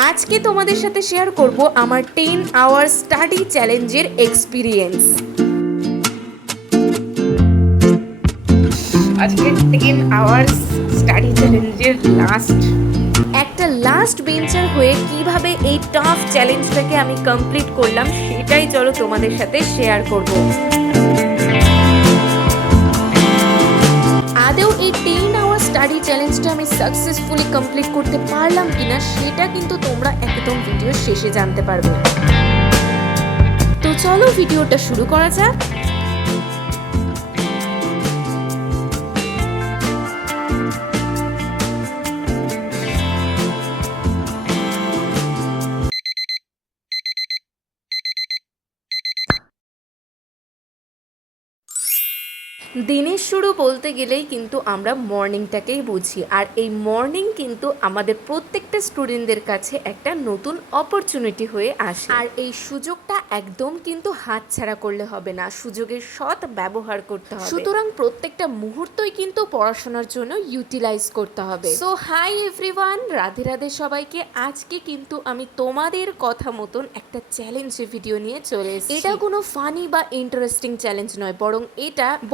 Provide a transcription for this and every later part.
আজকে তোমাদের সাথে শেয়ার করব আমার 10 আওয়ার স্টাডি চ্যালেঞ্জের এক্সপিরিয়েন্স। আজকে 10 আওয়ার্স স্টাডি চ্যালেঞ্জের একটা লাস্ট বেঞ্চার হয়ে কিভাবে এই টাফ চ্যালেঞ্জটাকে আমি কমপ্লিট করলাম সেটাই চলো তোমাদের সাথে শেয়ার করব। আদৌ এই 10 আওয়ার স্টাডি চ্যালেঞ্জটা আমি সাকসেসফুলি কমপ্লিট করতে পারলাম কিনা সেটা কিন্তু তোমরা একদম ভিডিওর শেষে জানতে পারবে। তো চলো ভিডিওটা শুরু করা যাক। দিনের শুরু বলতে গেলেই কিন্তু আমরা মর্নিংটাকেই বুঝি, আর এই মর্নিং কিন্তু আমাদের প্রত্যেকটা স্টুডেন্টদের কাছে একটা নতুন অপরচুনিটি হয়ে আসে, আর এই সুযোগটা একদম কিন্তু হাতছাড়া করলে হবে না, সুযোগের সৎ ব্যবহার করতে হবে। সুতরাং প্রত্যেকটা মুহূর্তই কিন্তু পড়াশোনার জন্য ইউটিলাইজ করতে হবে। So hi everyone, Radhe Radhe সবাইকে। আজকে কিন্তু আমি তোমাদের কথা মতন একটা চ্যালেঞ্জ ভিডিও নিয়ে চলে এসেছি। এটা কোনো ফানি বা ইন্টারেস্টিং চ্যালেঞ্জ নয়,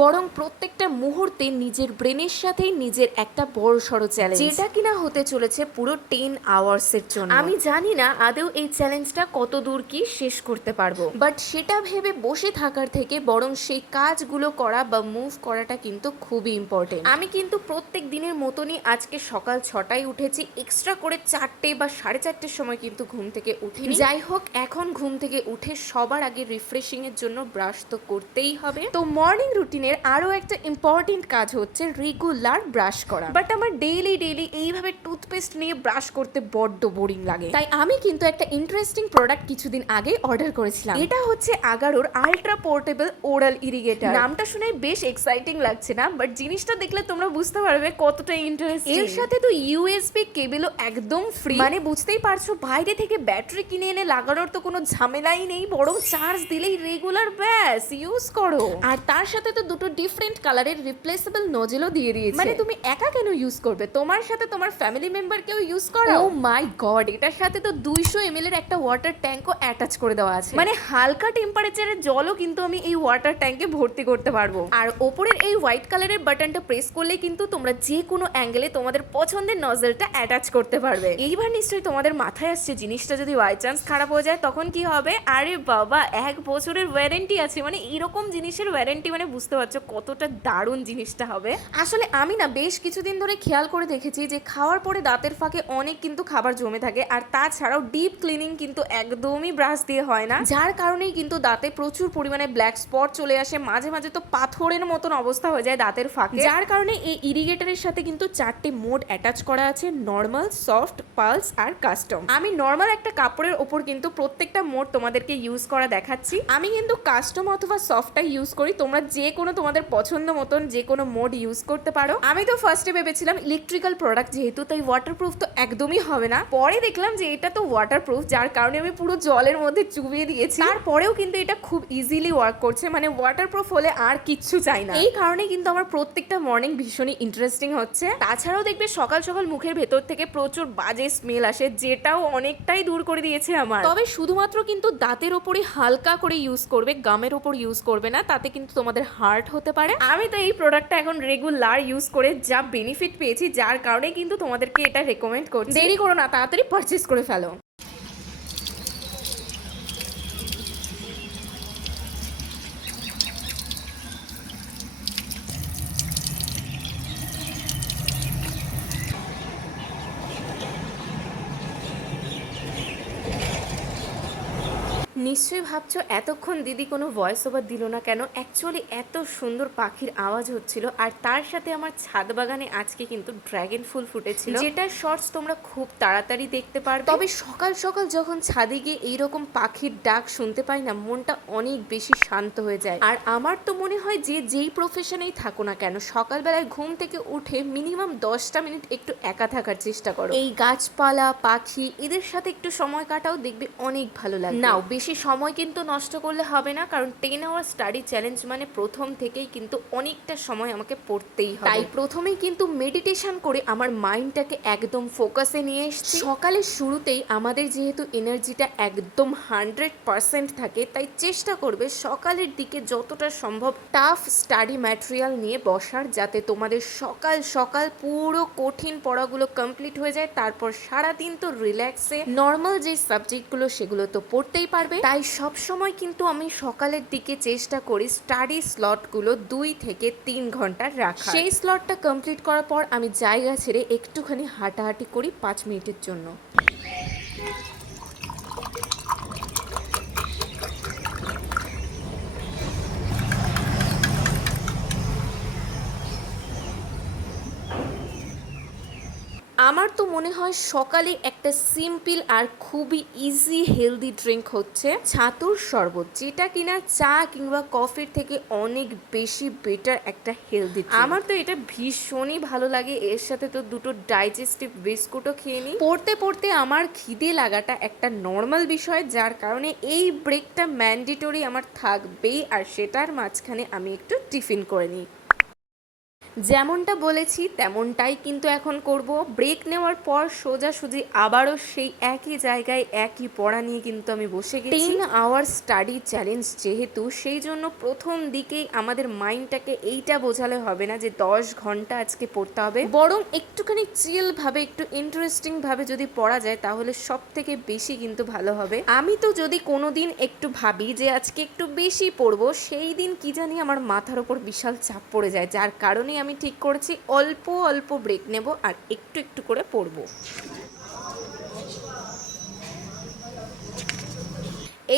বরং প্রত্যেকটা মুহূর্তে নিজের ব্রেনের সাথেই নিজের একটা বড় সড়ো চ্যালেঞ্জ, যেটা কিনা হতে চলেছে পুরো 10 আওয়ার্সের জন্য। আমি জানি না আদৌ এই চ্যালেঞ্জটা কত দূর কি শেষ করতে পারবো, বাট সেটা ভেবে বসে থাকার থেকে বরং সেই কাজগুলো করা বা মুভ করাটা কিন্তু খুবই ইম্পর্টেন্ট। আমি কিন্তু প্রত্যেক দিনের মতনই আজকে সকাল 6টায় উঠেছি, এক্সট্রা করে 4টে বা 4:30টার সময় কিন্তু ঘুম থেকে উঠিনি। যাই হোক, এখন ঘুম থেকে উঠে সবার আগে রিফ্রেশিং এর জন্য ব্রাশ তো করতেই হবে। তো মর্নিং রুটিনের আরো একটা ইম্পর্টেন্ট কাজ হচ্ছে রেগুলার ব্রাশ করা, বাট আমার ডেইলি এইভাবে টুথপেস্ট নিয়ে ব্রাশ করতে বড্ড বোরিং লাগে। তাই আমি কিন্তু একটা ইন্টারেস্টিং প্রোডাক্ট কিছুদিন আগে অর্ডার করেছিলাম। এটা হচ্ছে আগারোর আল্ট্রা পোর্টেবল ওরাল ইরিগেটর। নামটা শুনে বেশ এক্সাইটিং লাগছে না, বাট জিনিসটা দেখলে তোমরা বুঝতে পারবে কতটা ইন্টারেস্টিং। এর সাথে তো ইউএসবি কেবলও একদম ফ্রি, মানে বুঝতেই পারছো বাইরে থেকে ব্যাটারি কিনে এনে লাগানোর তো কোনো ঝামেলাই নেই, বরং চার্জ দিলেই রেগুলার ব্যাস ইউজ করো। আর তার সাথে তো দুটো ডিফারেন্ট কালারের রিপ্লেসেবল নজেলও দিয়ে দিয়েছে, মানে তুমি একা কেন ইউজ করবে, তোমার সাথে তোমার ফ্যামিলি মেম্বারকেও ইউজ করো। ও মাই গড, এটার সাথে তো 200 ml এর একটা ওয়াটার ট্যাঙ্কও অ্যাটাচ করে দেওয়া আছে, মানে হালকা টেম্পারেচারের জলও কিন্তু আমি এই ওয়াটার ট্যাঙ্কে ভর্তি করতে পারবো। আর ওপরের এই হোয়াইট কালারের বাটনটা প্রেস করলে কিন্তু তোমরা যে কোনো অ্যাঙ্গেলে তোমাদের পছন্দের নজেলটা অ্যাটাচ করতে পারবে। এইবার নিশ্চয়ই তোমাদের মাথায় আসছে জিনিসটা যদি বাই চান্স খারাপ হয়ে যায় তখন কি হবে। আরে বাবা, 1 বছরের ওয়ারেন্টি আছে, মানে এরকম জিনিসের ওয়ারেন্টি, মানে বুঝতে পারছো কতটা দারুণ জিনিসটা হবে। আসলে আমি না বেশ কিছুদিন ধরে খেয়াল করে দেখেছি যে খাওয়ার পরে দাঁতের ফাঁকে অনেক কিন্তু খাবার জমে থাকে, আর তাছাড়াও ডিপ ক্লিনিং কিন্তু একদমই ব্রাশ দিয়ে হয় না, যার কারণেই কিন্তু দাঁতে প্রচুর পরিমাণে ব্ল্যাক স্পট চলে আসে, মাঝে মাঝে তো পাথরের মতন অবস্থা হয়ে যায় দাঁতের ফাঁকে। যার কারণে এই ইরিগেটরের সাথে কিন্তু 4টে মোড অ্যাটাচ করা আছে, নর্মাল, সফট, পালস আর কাস্টম। আমি নর্মাল একটা কাপড়ের ওপর কিন্তু প্রত্যেকটা মোড তোমাদেরকে ইউজ করা দেখাচ্ছি। আমি কিন্তু কাস্টম অথবা সফটটাই ইউজ করি, তোমরা যে কোনো তোমাদের পছন্দ মতন যে কোনো মোড ইউজ করতে পারো। আমি তো ফার্স্টে ভেবেছিলাম ইলেকট্রিক্যাল প্রোডাক্ট যেহেতু, তাই ওয়াটারপ্রুফ তো একদমই হবে না। পরে দেখলাম যে এটা তো ওয়াটারপ্রুফ, যার কারণে আমি পুরো জলের মধ্যে চুবিয়ে দিয়েছি। তারপরেও কিন্তু এটা খুব ইজিলি ওয়ার্ক করছে, মানে ওয়াটারপ্রুফ হলে আর কিচ্ছু চাই না। এই কারণে কিন্তু আমার প্রত্যেকটা মর্নিং ভীষণই ইন্টারেস্টিং হচ্ছে। তাছাড়াও দেখবে সকাল সকাল মুখের ভেতর থেকে প্রচুর বাজে স্মেল আসে, যেটাও অনেকটাই দূর করে দিয়েছে আমার। তবে শুধুমাত্র কিন্তু দাঁতের ওপরে হালকা করে ইউজ করবে, গামের ওপর ইউজ করবে না, তাতে কিন্তু তোমাদের হার্ট হতে পারে। আমি তো এই প্রোডাক্টটা এখন রেগুলার ইউজ করে যা বেনিফিট পেয়েছি, যার কারণে কিন্তু তোমাদেরকে এটা রেকমেন্ড করছি। দেরি করো না, তাড়াতাড়ি পারচেজ করে ফেলো। নিশ্চয়ই ভাবছো এতক্ষণ দিদি কোনো ভয়েস ওভার দিল না কেন। অ্যাকচুয়ালি এত সুন্দর পাখির আওয়াজ হচ্ছিল, আর তার সাথে আমার ছাদ বাগানে আজকে কিন্তু ড্রাগন ফুল ফুটেছিল, যেটার শর্টস তোমরা খুব তাড়াতাড়ি দেখতে পারবে। তবে সকাল সকাল যখন ছাদে গিয়ে এইরকম পাখির ডাক শুনতে পাই না, মনটা অনেক বেশি শান্ত হয়ে যায়। আর আমার তো মনে হয় যে যেই প্রফেশনেই থাকো না কেন, সকালবেলায় ঘুম থেকে উঠে মিনিমাম 10টা মিনিট একটু একা থাকার চেষ্টা করো। এই গাছপালা, পাখি, এদের সাথে একটু সময় কাটাও, দেখবে অনেক ভালো লাগে। নাও বেশি বেশি সময় কিন্তু নষ্ট করলে হবে না, কারণ 10 আওয়ার স্টাডি চ্যালেঞ্জ মানে প্রথম থেকেই কিন্তু অনেকটা সময় আমাকে পড়তেই হবে। তাই প্রথমেই কিন্তু মেডিটেশন করে আমার মাইন্ডটাকে একদম ফোকাসে নিয়ে এসেছি। সকালের শুরুতেই আমাদের যেহেতু এনার্জিটা একদম 100% থাকে, তাই চেষ্টা করবে সকালের দিকে যতটা সম্ভব টাফ স্টাডি ম্যাটেরিয়াল নিয়ে বসার, যাতে তোমাদের সকাল সকাল পুরো কঠিন পড়াগুলো কমপ্লিট হয়ে যায়। তারপর সারাদিন তো রিল্যাক্সে নর্মাল যে সাবজেক্টগুলো সেগুলো তো পড়তেই পারবে। তাই সব সময় কিন্তু আমি সকালের দিকে চেষ্টা করি স্টাডি স্লটগুলো 2 থেকে 3 ঘন্টার রাখা। সেই স্লটটা কমপ্লিট করার পর আমি জায়গা ছেড়ে একটুখানি হাঁটাহাঁটি করি 5 মিনিটের জন্য। আমার তো মনে হয় সকালে একটা সিম্পল আর খুবই ইজি হেলদি ড্রিঙ্ক হচ্ছে ছাতুর শরবত, যেটা কিনা চা কিংবা কফির থেকে অনেক বেশি বেটার একটা হেলদি। আমার তো এটা ভীষণই ভালো লাগে। এর সাথে তো দুটো ডাইজেস্টিভ বিস্কুটও খেয়ে নিই। পড়তে পড়তে আমার খিদে লাগাটা একটা নর্মাল বিষয়, যার কারণে এই ব্রেকটা ম্যান্ডেটরি আমার থাকবেই, আর সেটার মাঝখানে আমি একটু টিফিন করে নিই। যেমনটা বলেছি তেমনটাই কিন্তু এখন করব। ব্রেক নেওয়ার পর সোজাসুজি আবারও সেই একই জায়গায় একই পড়া নিয়ে কিন্তু আমি বসে গেছি। 10 আওয়ার স্টাডি চ্যালেঞ্জ যেহেতু, সেই জন্য প্রথম দিকেই আমাদের মাইন্ডটাকে এইটা বোঝালে হবে না যে 10 ঘন্টা আজকে পড়তে হবে, বরং একটুখানি চিল ভাবে একটু ইন্টারেস্টিং ভাবে যদি পড়া যায় তাহলে সব থেকে বেশি কিন্তু ভালো হবে। আমি তো যদি কোনোদিন একটু ভাবি যে আজকে একটু বেশি পড়বো, সেই দিন কি জানি আমার মাথার ওপর বিশাল চাপ পড়ে যায়, যার কারণে আমি ঠিক করেছি অল্প অল্প ব্রেক নেব আর একটু একটু করে পড়বো।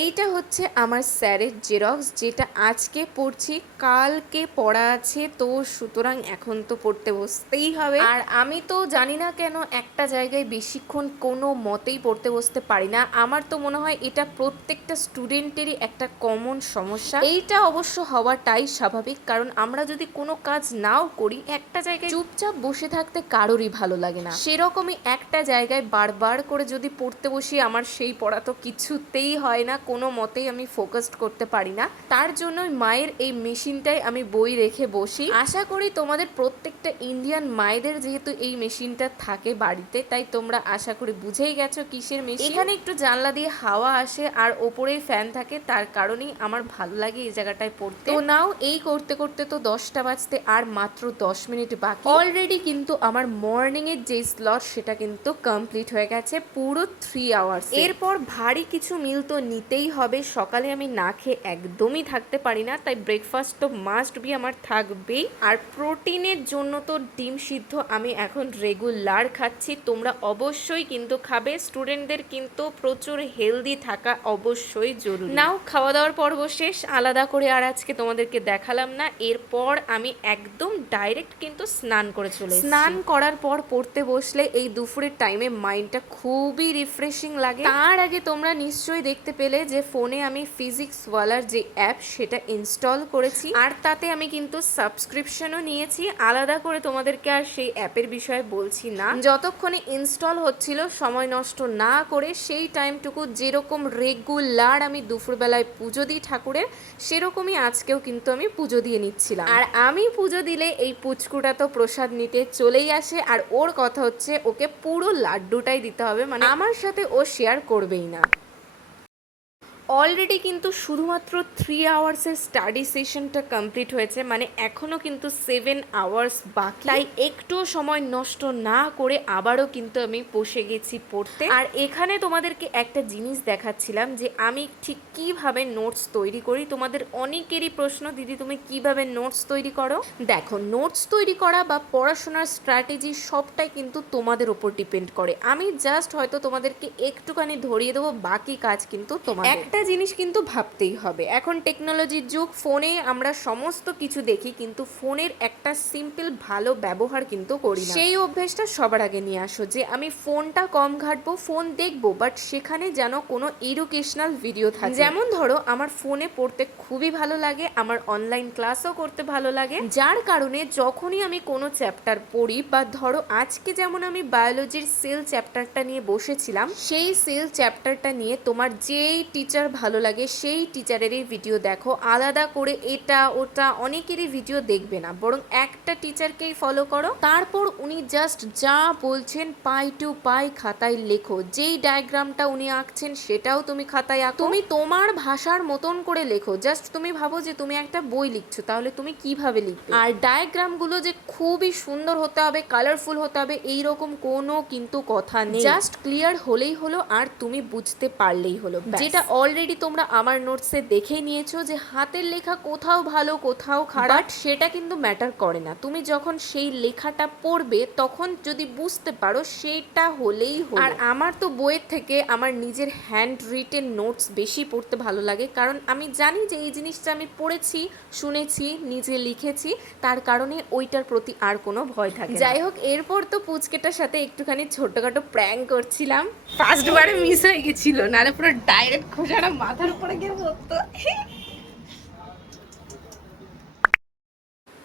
এইটা হচ্ছে আমার স্যারের জেরক্স, যেটা আজকে পড়ছি, কালকে পড়া আছে, তো সুতরাং এখন তো পড়তে বসতেই হবে। আর আমি তো জানি না কেন একটা জায়গায় বেশিক্ষণ কোনো মতেই পড়তে বসতে পারি না। আমার তো মনে হয় এটা প্রত্যেকটা স্টুডেন্টেরই একটা কমন সমস্যা। এইটা অবশ্য হওয়াটাই স্বাভাবিক, কারণ আমরা যদি কোনো কাজ নাও করি, একটা জায়গায় চুপচাপ বসে থাকতে কারোরই ভালো লাগে না। সেরকমই একটা জায়গায় বারবার করে যদি পড়তে বসি, আমার সেই পড়া তো কিছুতেই হয় না, কোনো মতেই আমি ফোকাসড করতে পারি না। তার জন্যই মায়ের এই মেশিনটাই আমি বই রেখে বসি। আশা করি তোমাদের প্রত্যেকটা ইন্ডিয়ান মায়েদের যেহেতু এই মেশিনটা থাকে বাড়িতে, তাই তোমরা আশা করি বুঝেই গেছো কিসের মেশিন। এখানে একটু জানলা দিয়ে হাওয়া আসে আর ওপরেই ফ্যান থাকে, তার কারণেই আমার ভালো লাগে এই জায়গাটায় পড়তে। তো নাও, এই করতে করতে তো 10টা বাজতে আর মাত্র 10 মিনিট বাকি। অলরেডি কিন্তু আমার মর্নিং এর যে স্লট সেটা কিন্তু কমপ্লিট হয়ে গেছে পুরো 3 আওয়ার্স। এরপর ভারী কিছু মিল তো নিতেই হবে। সকালে আমি না খেয়ে একদমই থাকতে পারি না, তাই ব্রেকফাস্ট তো মাস্ট বি আমার থাকবেই। আর প্রোটিনের জন্য তো ডিম সিদ্ধ আমি এখন রেগুলার খাচ্ছি। তোমরা অবশ্যই কিন্তু খাবে, স্টুডেন্টদের কিন্তু প্রচুর হেলদি থাকা অবশ্যই জরুরি। নাও, খাওয়া দাওয়ার পর্ব শেষ, আলাদা করে আর আজকে তোমাদেরকে দেখালাম না। এরপর আমি একদম ডাইরেক্ট কিন্তু স্নান করে চলে এসেছি। স্নান করার পর পড়তে বসলে এই দুপুরের টাইমে মাইন্ডটা খুবই রিফ্রেশিং লাগে। তার আগে তোমরা নিশ্চয়ই দেখতে পেলে যে ফোনে আমি ফিজিক্সওয়ালার যে অ্যাপ সেটা ইনস্টল করেছি, আর তাতে আমি কিন্তু সাবস্ক্রিপশনও নিয়েছি। আলাদা করে তোমাদেরকে আর সেই অ্যাপের বিষয়ে বলছি না। যতক্ষণে ইনস্টল হচ্ছিল, সময় নষ্ট না করে সেই টাইমটুকু যেরকম রেগুলার আমি দুপুরবেলায় পুজো দিই ঠাকুরের, সেরকমই আজকেও কিন্তু আমি পুজো দিয়ে নিচ্ছিলাম। আর আমি পুজো দিলে এই পুচকুটা তো প্রসাদ নিতে চলেই আসে, আর ওর কথা হচ্ছে ওকে পুরো লাড্ডুটাই দিতে হবে, মানে আমার সাথে ও শেয়ার করবেই না। অলরেডি কিন্তু শুধুমাত্র 3 আওয়ার্সের স্টাডি সেশনটা কমপ্লিট হয়েছে, মানে এখনও কিন্তু 7 আওয়ার্স বাকি। তাই একটুও সময় নষ্ট না করে আবারও কিন্তু আমি বসে গেছি পড়তে। আর এখানে তোমাদেরকে একটা জিনিস দেখাচ্ছিলাম যে আমি ঠিক কিভাবে নোটস তৈরি করি। তোমাদের অনেকেরই প্রশ্ন, দিদি তুমি কিভাবে নোটস তৈরি করো? দেখো, নোটস তৈরি করা বা পড়াশোনার স্ট্র্যাটেজি সবটাই কিন্তু তোমাদের ওপর ডিপেন্ড করে। আমি জাস্ট হয়তো তোমাদেরকে একটুখানি ধরিয়ে দেবো, বাকি কাজ কিন্তু তোমার। একটা জিনিস কিন্তু ভাবতেই হবে, এখন টেকনোলজির যুগ, ফোনে আমরা সমস্ত কিছু দেখি, কিন্তু ফোনের একটা সিম্পল ভালো ব্যবহার কিন্তু করি না। সেই অভ্যেসটা সবার আগে নিয়ে আসো যে আমি ফোনটা কম ঘাঁটবো, ফোন দেখবো, বাট সেখানে যেন কোনো এডুকেশনাল ভিডিও থাকে। যেমন ধরো, আমার ফোনে পড়তে খুবই ভালো লাগে, আমার অনলাইন ক্লাসও করতে ভালো লাগে, যার কারণে যখনই আমি কোনো চ্যাপ্টার পড়ি, বা ধরো আজকে যেমন আমি বায়োলজির সেল চ্যাপ্টারটা নিয়ে বসেছিলাম, সেই সেল চ্যাপ্টারটা নিয়ে তোমার যেই টিচার ভালো লাগে সেই টিচারেরই ভিডিও দেখো, আলাদা করে এটা ওটা অনেকেরই ভিডিও দেখবে না, বরং একটা টিচারকেই ফলো করো। তারপর উনি জাস্ট যা বলছেন পাই টু পাই খাতায় লেখো, যেই ডায়াগ্রামটা উনি আঁকছেন সেটাও তুমি খাতায় আঁকো, তুমি তোমার ভাষার মতন করে লেখো। জাস্ট তুমি ভাবো যে তুমি একটা বই লিখছো, তাহলে তুমি কিভাবে লিখবে। আর ডায়াগ্রামগুলো যে খুবই সুন্দর হতে হবে, কালারফুল হতে হবে এইরকম কোনো কিন্তু কথা নেই, জাস্ট ক্লিয়ার হলেই হলো আর তুমি বুঝতে পারলেই হলো। যেটা অলরেডি তোমরা আমার নোটসে দেখেই নিয়েছো যে হাতের লেখা কোথাও ভালো কোথাও খারাপ, সেটা কিন্তু ম্যাটার করে না। তুমি যখন সেই লেখাটা পড়বে তখন যদি বুঝতে পারো সেটা হলেই হলো। আর আমার তো বইয়ের থেকে আমার নিজের হ্যান্ড রিটেন নোটস বেশি পড়তে ভালো লাগে, কারণ আমি জানি যে এই জিনিসটা আমি পড়েছি, শুনেছি, নিজে লিখেছি, তার কারণে ওইটার প্রতি আর কোনো ভয় থাকে। যাই হোক, এরপর তো পুচকেটার সাথে একটুখানি ছোটখাটো প্র্যাঙ্ক করছিলাম। ফার্স্ট বারে মিস হয়ে গেছিল, নাহলে পুরো ডাইরেক্ট খোঁজাটা মাথার উপরে গিয়ে পড়তো।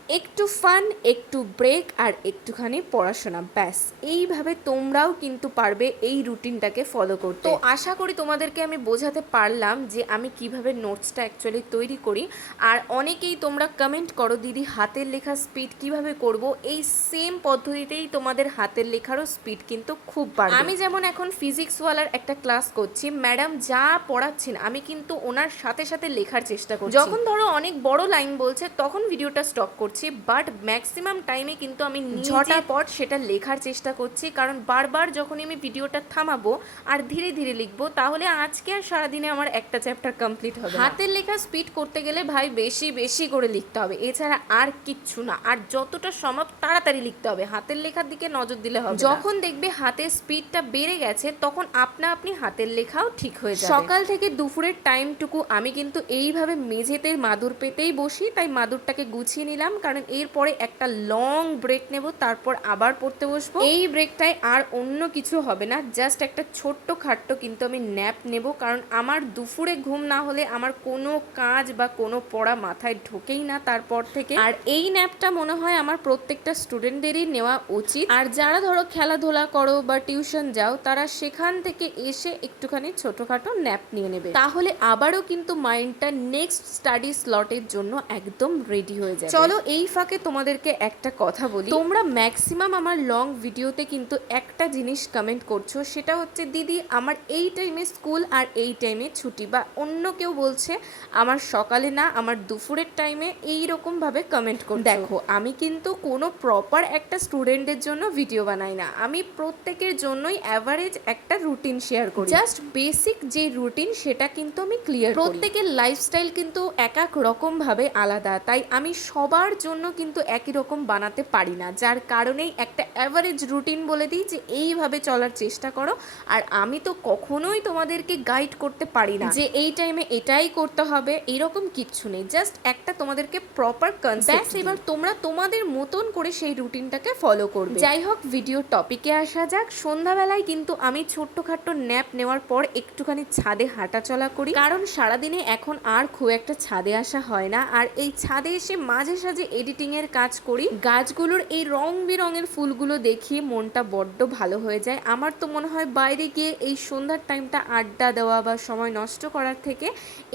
একটু ফান, একটু ব্রেক আর একটুখানি পড়াশোনা, ব্যাস এইভাবে তোমরাও কিন্তু পারবে এই রুটিনটাকে ফলো করতে। তো আশা করি তোমাদেরকে আমি বোঝাতে পারলাম যে আমি কিভাবে নোটসটা অ্যাকচুয়ালি তৈরি করি। আর অনেকেই তোমরা কমেন্ট করো দিদি হাতের লেখা স্পিড কিভাবে করব, এই সেম পদ্ধতিতেই তোমাদের হাতের লেখারও স্পিড কিন্তু খুব বাড়বে। আমি যেমন এখন ফিজিক্সওয়ালার একটা ক্লাস করছি, ম্যাডাম যা পড়াচ্ছেন আমি কিন্তু ওনার সাথে সাথে লেখার চেষ্টা করছি। যখন ধরো অনেক বড় লাইন বলছে তখন ভিডিওটা স্টপ করছি, বাট ম্যাক্সিমাম টাইমে কিন্তু আমি ঝটাপট সেটা লেখার চেষ্টা করছি, কারণ বারবার যখন আমি ভিডিওটা থামাবো আর ধীরে ধীরে লিখবো তাহলে আজকে আর সারাদিনে আমার একটা চ্যাপ্টার কমপ্লিট হবে। হাতের লেখা স্পিড করতে গেলে ভাই বেশি বেশি করে লিখতে হবে, এছাড়া আর কিচ্ছু না। আর যতটা সম্ভব তাড়াতাড়ি লিখতে হবে, হাতের লেখার দিকে নজর দিলে হবে। যখন দেখবে হাতের স্পিডটা বেড়ে গেছে তখন আপনা আপনি হাতের লেখাও ঠিক হয়ে যাবে। সকাল থেকে দুপুরের টাইমটুকু আমি কিন্তু এইভাবে মেঝেতে মাদুর পেতেই বসি, তাই মাদুরটাকে গুছিয়ে নিলাম, কারণ এরপরে একটা লং ব্রেক নেব, তারপর আবার পড়তে বসবো। এই ব্রেকটায় আর অন্য কিছু হবে না, জাস্ট একটা ছোট্ট খাট্ট কিন্তু আমি ন্যাপ নেব, কারণ আমার দুপুরে ঘুম না হলে আমার কোনো কাজ বা কোনো পড়া মাথায় ঢোকেই না তারপর থেকে। আর এই ন্যাপটা মনে হয় আমার প্রত্যেকটা স্টুডেন্টদেরই নেওয়া উচিত। আর যারা ধরো খেলাধুলা করো বা টিউশন যাও তারা সেখান থেকে এসে একটুখানি ছোটখাটো ন্যাপ নিয়ে নেবে, তাহলে আবারও কিন্তু মাইন্ডটা নেক্সট স্টাডি স্লটের জন্য একদম রেডি হয়ে যাবে। চলো এই ফাঁকে তোমাদেরকে একটা কথা বলি, তোমরা ম্যাক্সিমাম আমার লং ভিডিওতে কিন্তু একটা জিনিস কমেন্ট করছো, সেটা হচ্ছে দিদি আমার এই টাইমে স্কুল আর এই টাইমে ছুটি, বা অন্য কেউ বলছে আমার সকালে না আমার দুপুরের টাইমে, এইরকম ভাবে কমেন্ট করছো। দেখো আমি কিন্তু কোনো প্রপার একটা স্টুডেন্টের জন্য ভিডিও বানাই না, আমি প্রত্যেকের জন্যই অ্যাভারেজ একটা রুটিন শেয়ার করি, জাস্ট বেসিক যে রুটিন সেটা কিন্তু আমি ক্লিয়ার করি। প্রত্যেকের লাইফস্টাইল কিন্তু এক এক রকম ভাবে আলাদা, তাই আমি সবার জন্য কিন্তু একই রকম বানাতে পারি না, যার কারণেই একটা অ্যাভারেজ রুটিন বলে দিই যে এইভাবে চলার চেষ্টা করো। আর আমি তো কখনোই তোমাদেরকে গাইড করতে পারি না যে এই টাইমে এটাই করতে হবে, এরকম কিচ্ছু নেই, জাস্ট একটা তোমাদেরকে প্রপার কনসেপ্ট, এবার তোমরা তোমাদের মতন করে সেই রুটিনটাকে ফলো করবে। যাই হোক, ভিডিও টপিকে আসা যাক। সন্ধ্যাবেলায় কিন্তু আমি ছোট্টখাট্ট ন্যাপ নেওয়ার পর একটুখানি ছাদে হাঁটা চলা করি, কারণ সারাদিনে এখন আর খুব একটা ছাদে আসা হয় না। আর এই ছাদে এসে মাঝে সাঝে এডিটিং এর কাজ করি, গাছগুলোর এই রং বেরঙের ফুলগুলো দেখি মনটা বড্ড ভালো হয়ে যায়। আমার তো মনে হয় বাইরে গিয়ে এই সন্ধ্যার টাইমটা আড্ডা দেওয়া বা সময় নষ্ট করার থেকে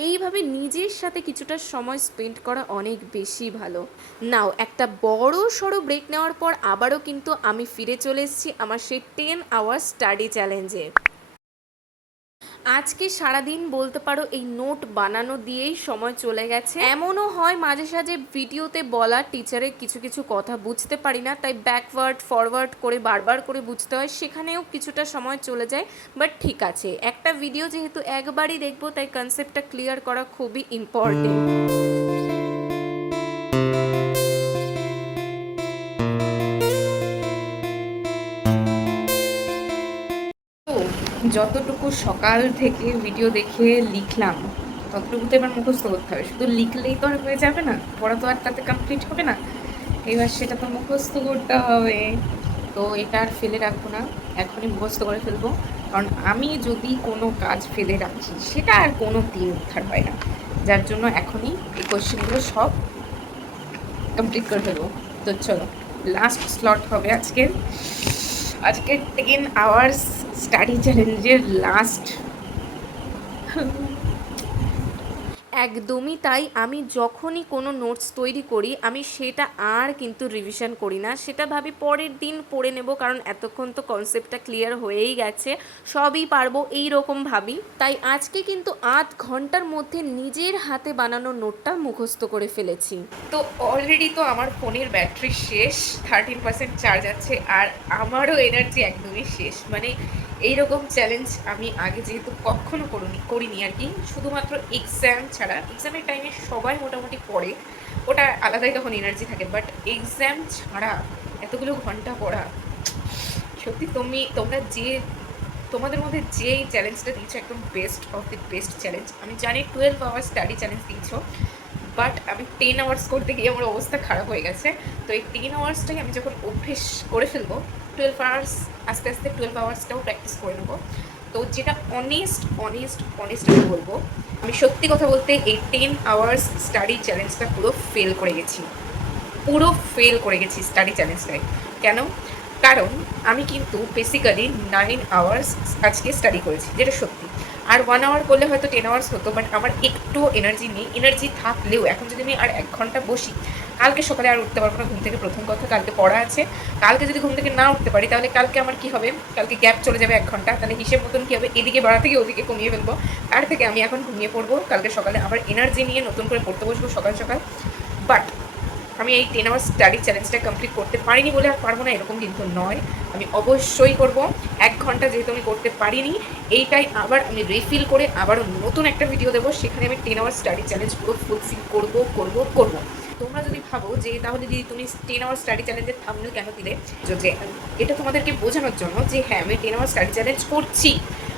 এইভাবে নিজের সাথে কিছুটা সময় স্পেন্ড করা অনেক বেশি ভালো। নাও একটা বড় সড়ো ব্রেক নেওয়ার পর আবারও কিন্তু আমি ফিরে চলে এসেছি আমার সেই 10 আওয়ার্স স্টাডি চ্যালেঞ্জে। আজকে সারাদিন বলতে পারো এই নোট বানানো দিয়েই সময় চলে গেছে। এমনও হয় মাঝে সাঝে ভিডিওতে বলা টিচারের কিছু কিছু কথা বুঝতে পারি না, তাই ব্যাকওয়ার্ড ফরওয়ার্ড করে বারবার করে বুঝতে হয়, সেখানেও কিছুটা সময় চলে যায়। বাট ঠিক আছে, একটা ভিডিও যেহেতু একবারই দেখবো তাই কনসেপ্টটা ক্লিয়ার করা খুবই ইম্পর্টেন্ট। যতটুকু সকাল থেকে ভিডিও দেখে লিখলাম ততটুকু তো এবার মুখস্থ করতে হবে, শুধু লিখলেই তো আর হয়ে যাবে না, পড়া তো আর তাতে কমপ্লিট হবে না, এবার সেটা তো মুখস্থ করতে হবে। তো এটা আর ফেলে রাখবো না, এখনই মুখস্থ করে ফেলবো, কারণ আমি যদি কোনো কাজ ফেলে রাখি সেটা আর কোনো দিন উদ্ধার হয় না, যার জন্য এখনই এই কোয়েশ্চেনগুলো সব কমপ্লিট করে ফেলবো। তো চলো, লাস্ট স্লট হবে আজকের 10 আওয়ার্স স্টাডি চ্যালেঞ্জের লাস্ট একদমই তাই। আমি যখনই কোনো নোটস তৈরি করি আমি সেটা আর কিন্তু রিভিশন করি না, সেটা ভাবি পরের দিন পড়ে নেব, কারণ এতক্ষণ তো কনসেপ্টটা ক্লিয়ার হয়েই গেছে, সবই পারবো এই রকম ভাবি। তাই আজকে কিন্তু আধ ঘন্টার মধ্যে নিজের হাতে বানানো নোটটা মুখস্থ করে ফেলেছি। তো অলরেডি তো আমার ফোনের ব্যাটারি শেষ, 13% চার্জ আছে, আর আমারও এনার্জি একদমই শেষ। মানে এইরকম চ্যালেঞ্জ আমি আগে যেহেতু কখনো করিনি আর কি, শুধুমাত্র এক্সাম ছাড়া। এক্সামের টাইমে সবাই মোটামুটি পড়ে, ওটা আলাদাই তখন এনার্জি থাকে, বাট এক্সাম ছাড়া এতগুলো ঘন্টা পড়া, সত্যি তোমরা তোমাদের মধ্যে যে এই চ্যালেঞ্জটা দিয়েছো একদম best of the best challenge. আমি জানি 12 আওয়ার্স স্টাডি চ্যালেঞ্জ দিয়েছো, বাট আমি 10 আওয়ার্স করতে গিয়ে আমার অবস্থা খারাপ হয়ে গেছে। তো এই 10 আওয়ার্সটাই আমি যখন অভ্যেস করে ফেলবো, 12 আওয়ার্স আস্তে আস্তে 12 আওয়ার্সটাও প্র্যাকটিস করে নেবো। তো যেটা অনেস্ট আমি বলবো, আমি সত্যি কথা বলতে এই 10 আওয়ার্স স্টাডি চ্যালেঞ্জটা পুরো ফেল করে গেছি স্টাডি চ্যালেঞ্জটায়। কেন? কারণ আমি কিন্তু বেসিক্যালি 9 আওয়ার্স আজকে স্টাডি করেছি, যেটা সত্যি। আর 1 আওয়ার করলে হয়তো 10 আওয়ার্স হতো, বাট আমার একটু এনার্জি নেই। এনার্জি থাকলেও এখন যদি আমি আর 1 ঘন্টা বসি, কালকে সকালে আর উঠতে পারবো না ঘুম থেকে। প্রথম কথা, কালকে পড়া আছে। কালকে যদি ঘুম থেকে না উঠতে পারি, তাহলে কালকে আমার কি হবে? কালকে গ্যাপ চলে যাবে 1 ঘন্টা। তাহলে হিসেব মতন কী হবে? এদিকে বাড়া থেকে ওদিকে কমিয়ে ফেলবো। তার থেকে আমি এখন ঘুমিয়ে পড়বো, কালকে সকালে আবার এনার্জি নিয়ে নতুন করে পড়তে বসবো সকাল সকাল। বাট আমি এই 10 আওয়ার্স স্টাডি চ্যালেঞ্জটা কমপ্লিট করতে পারিনি বলে আর পারবো না, এরকম কিন্তু নয়। আমি অবশ্যই করব। 1 ঘন্টা যেহেতু আমি করতে পারিনি, এইটাই আবার আমি রিফিল করে আবারও নতুন একটা ভিডিও দেবো, সেখানে আমি 10 আওয়ার্স স্টাডি চ্যালেঞ্জ পুরো ফুলফিল করবো। তোমরা যদি ভাবো যে তাহলে দিদি তুমি 10 আওয়ার্স স্টাডি চ্যালেঞ্জের থাম্বনেল কেন দিলে, যে এটা তোমাদেরকে বোঝানোর জন্য যে হ্যাঁ আমি 10 আওয়ার্স স্টাডি চ্যালেঞ্জ করছি,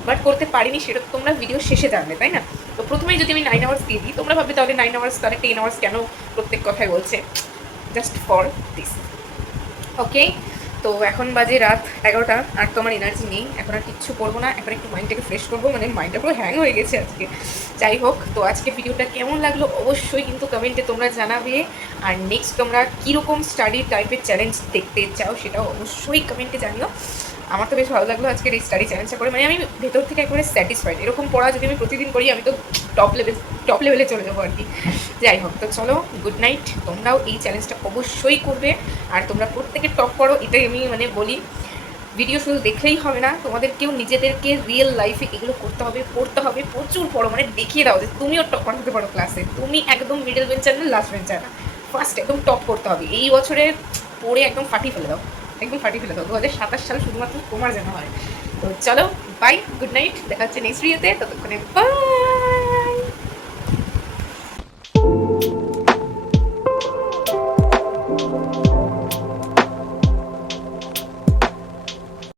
বাট করতে পারিনি, সেটা তোমরা ভিডিও শেষে জানবে, তাই না? তো প্রথমেই যদি আমি 9 আওয়ার্স দিয়ে দিই, তোমরা ভাববে তাহলে 9 আওয়ার্স, তাহলে 10 আওয়ার্স কেন প্রত্যেক কথায় বলছে। জাস্ট ফর দিস, ওকে? তো এখন বাজে রাত 11টা, আর তো আমার এনার্জি নেই, এখন আর কিচ্ছু করবো না। এখন একটু মাইন্ডটাকে ফ্রেশ করবো, মানে মাইন্ডটা পুরো হ্যাং হয়ে গেছে আজকে। যাই হোক, তো আজকে ভিডিওটা কেমন লাগলো অবশ্যই কিন্তু কমেন্টে তোমরা জানাবে। আর নেক্সট তোমরা কীরকম স্টাডি টাইপের চ্যালেঞ্জ দেখতে চাও সেটাও অবশ্যই কমেন্টে জানিও। আমার তো বেশ ভালো লাগলো আজকের এই স্টাডি চ্যালেঞ্জটা করে, মানে আমি ভেতর থেকে একেবারে স্যাটিসফাইড। এরকম পড়া যদি আমি প্রতিদিন করি, আমি তো টপ লেভেলে চলে যাবো আর কি। যাই হোক, তো চলো, গুড নাইট। তোমরাও এই চ্যালেঞ্জটা অবশ্যই করবে, আর তোমরা প্রত্যেকে টপ করো, এটাই আমি মানে বলি। ভিডিও শুধু দেখলেই হবে না, তোমাদেরকেও নিজেদেরকে রিয়েল লাইফে এগুলো করতে হবে, পড়তে হবে, প্রচুর পড়ো, মানে দেখিয়ে দাও যে তুমিও টপ করতে পারো ক্লাসে। তুমি একদম মিডল বেঞ্চার না, লাস্ট বেঞ্চার না, ফার্স্ট একদম টপ করতে হবে। এই বছরে পড়ে একদম ফাটিয়ে ফেলে দাও, 2027 সাল শুধুমাত্র তোমার যেন হয়। তো চলো, বাই, গুড নাইট, দেখা হচ্ছে নেক্সট ভিডিওতে। ততক্ষণে বাই।